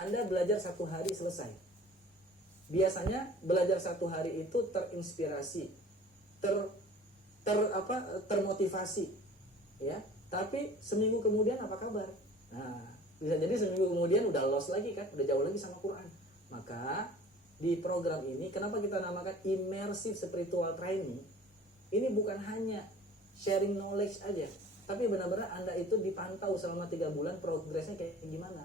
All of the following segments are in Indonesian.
Anda belajar 1 hari selesai. Biasanya belajar 1 hari itu terinspirasi, termotivasi, ya. Tapi seminggu kemudian apa kabar? Nah, bisa jadi seminggu kemudian udah lost lagi kan, udah jauh lagi sama Quran. Maka di program ini, kenapa kita namakan immersive spiritual training? Ini bukan hanya sharing knowledge aja, tapi benar-benar Anda itu dipantau selama 3 bulan progresnya kayak gimana.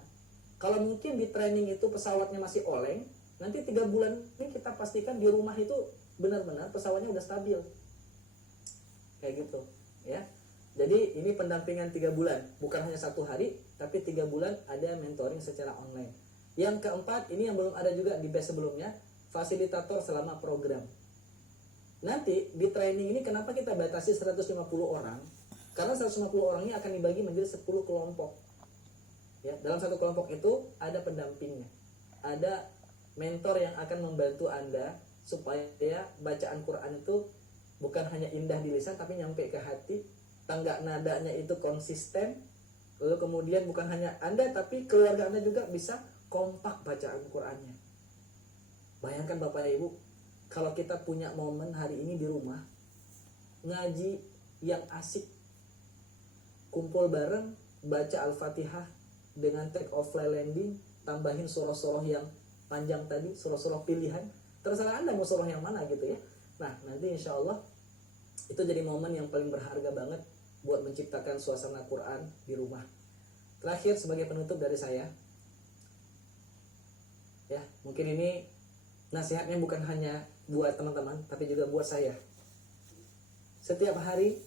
Kalau mungkin di training itu pesawatnya masih oleng, nanti 3 bulan ini kita pastikan di rumah itu benar-benar pesawatnya udah stabil. Kayak gitu, ya. Jadi ini pendampingan 3 bulan, bukan hanya 1 hari, tapi 3 bulan ada mentoring secara online. Yang keempat, ini yang belum ada juga di batch sebelumnya, fasilitator selama program. Nanti di training ini kenapa kita batasi 150 orang? Karena 150 orang ini akan dibagi menjadi 10 kelompok. Ya, dalam satu kelompok itu ada pendampingnya, ada mentor yang akan membantu Anda supaya bacaan Quran itu bukan hanya indah di lisan tapi nyampe ke hati, tangga nadanya itu konsisten, lalu kemudian bukan hanya Anda tapi keluarga Anda juga bisa kompak bacaan Qurannya. Bayangkan Bapak Ibu, kalau kita punya momen hari ini di rumah ngaji yang asik, kumpul bareng baca Al-Fatihah dengan take off fly landing, tambahin surah-surah yang panjang tadi, surah-surah pilihan, terserah Anda mau surah yang mana gitu ya. Nah, nanti insya Allah itu jadi momen yang paling berharga banget buat menciptakan suasana Quran di rumah. Terakhir sebagai penutup dari saya, ya mungkin ini nasihatnya bukan hanya buat teman-teman, tapi juga buat saya. Setiap hari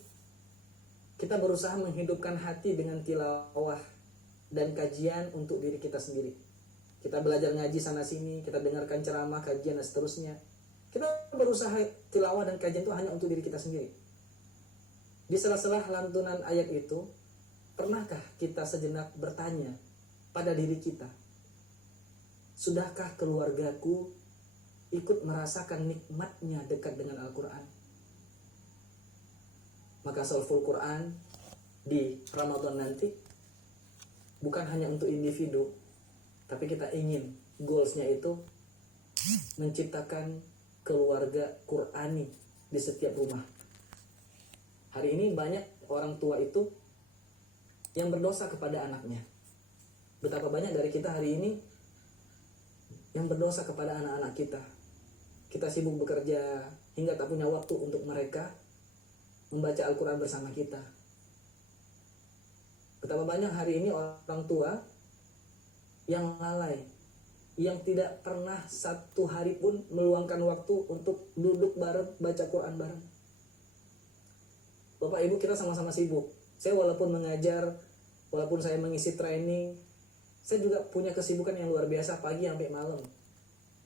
kita berusaha menghidupkan hati dengan tilawah dan kajian untuk diri kita sendiri. Kita belajar ngaji sana sini, kita dengarkan ceramah, kajian dan seterusnya. Kita berusaha tilawah dan kajian itu hanya untuk diri kita sendiri. Di sela-sela lantunan ayat itu, pernahkah kita sejenak bertanya pada diri kita, sudahkah keluargaku ikut merasakan nikmatnya dekat dengan Al-Quran? Maka Soulful Quran di Ramadan nanti bukan hanya untuk individu, tapi kita ingin goalsnya itu menciptakan keluarga Qurani di setiap rumah. Hari ini banyak orang tua itu yang berdosa kepada anaknya. Betapa banyak dari kita hari ini yang berdosa kepada anak-anak kita. Kita sibuk bekerja hingga tak punya waktu untuk mereka membaca Al-Quran bersama kita. Betapa banyak hari ini orang tua yang lalai, yang tidak pernah 1 hari pun meluangkan waktu untuk duduk bareng, baca Quran bareng. Bapak Ibu, kita sama-sama sibuk. Saya walaupun mengajar, walaupun saya mengisi training, saya juga punya kesibukan yang luar biasa pagi sampai malam.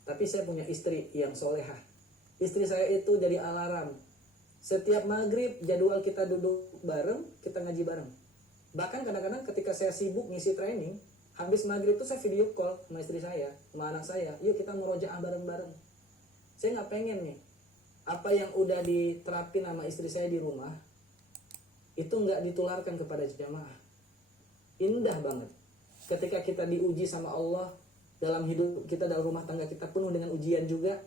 Tapi saya punya istri yang solehah. Istri saya itu jadi alarm. Setiap maghrib jadwal kita duduk bareng, kita ngaji bareng. Bahkan kadang-kadang ketika saya sibuk ngisi training, habis maghrib itu saya video call sama istri saya, sama anak saya, yuk kita murojaah bareng-bareng. Saya nggak pengen nih, apa yang udah diterapin sama istri saya di rumah, itu nggak ditularkan kepada jamaah. Indah banget ketika kita diuji sama Allah dalam hidup kita, dalam rumah tangga kita penuh dengan ujian juga,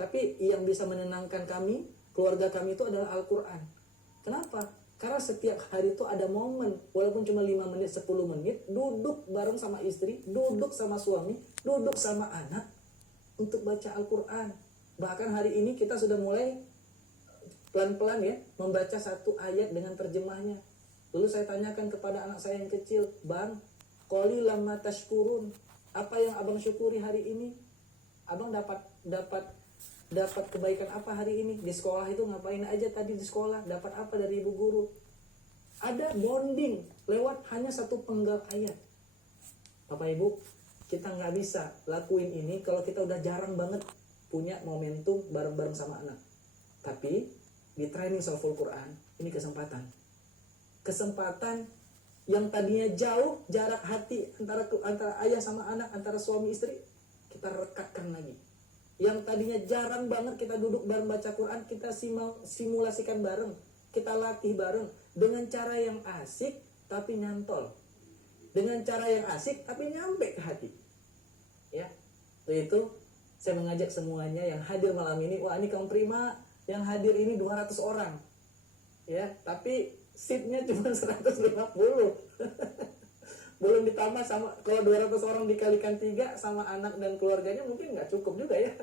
tapi yang bisa menenangkan kami, keluarga kami itu adalah Al-Quran. Kenapa? Karena setiap hari itu ada momen, walaupun cuma 5 menit, 10 menit, duduk bareng sama istri, duduk sama suami, duduk sama anak untuk baca Al-Quran. Bahkan hari ini kita sudah mulai pelan-pelan ya membaca 1 ayat dengan terjemahnya. Lalu saya tanyakan kepada anak saya yang kecil, Bang, qalilan ma tashkurun, apa yang abang syukuri hari ini? Abang dapat kebaikan apa hari ini? Di sekolah itu ngapain aja tadi di sekolah? Dapat apa dari ibu guru? Ada bonding lewat hanya 1 penggal ayat. Bapak Ibu, kita nggak bisa lakuin ini kalau kita udah jarang banget punya momentum bareng-bareng sama anak. Tapi di training Soulful Quran ini kesempatan yang tadinya jauh jarak hati antara ayah sama anak, antara suami istri, kita rekatkan lagi. Yang tadinya jarang banget kita duduk bareng baca Quran, kita simulasikan bareng, kita latih bareng dengan cara yang asik tapi nyantol, dengan cara yang asik tapi nyampe ke hati. itu saya mengajak semuanya yang hadir malam ini, wah ini kaum prima yang hadir ini 200 orang. Ya, tapi seatnya cuma 150. Belum ditambah sama, kalau 200 orang dikalikan 3 sama anak dan keluarganya mungkin nggak cukup juga ya.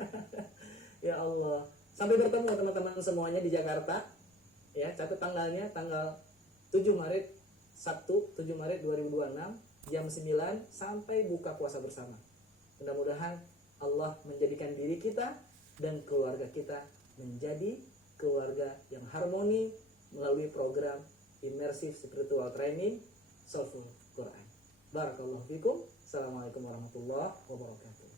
Ya Allah. Sampai bertemu teman-teman semuanya di Jakarta. Ya, catat tanggalnya, tanggal 7 Maret, Sabtu 7 Maret 2026 jam 9 sampai buka puasa bersama. Mudah-mudahan Allah menjadikan diri kita dan keluarga kita menjadi keluarga yang harmoni melalui program Immersive Spiritual Training Soulful Quran. Barakallahu fikum. Assalamualaikum warahmatullahi wabarakatuh.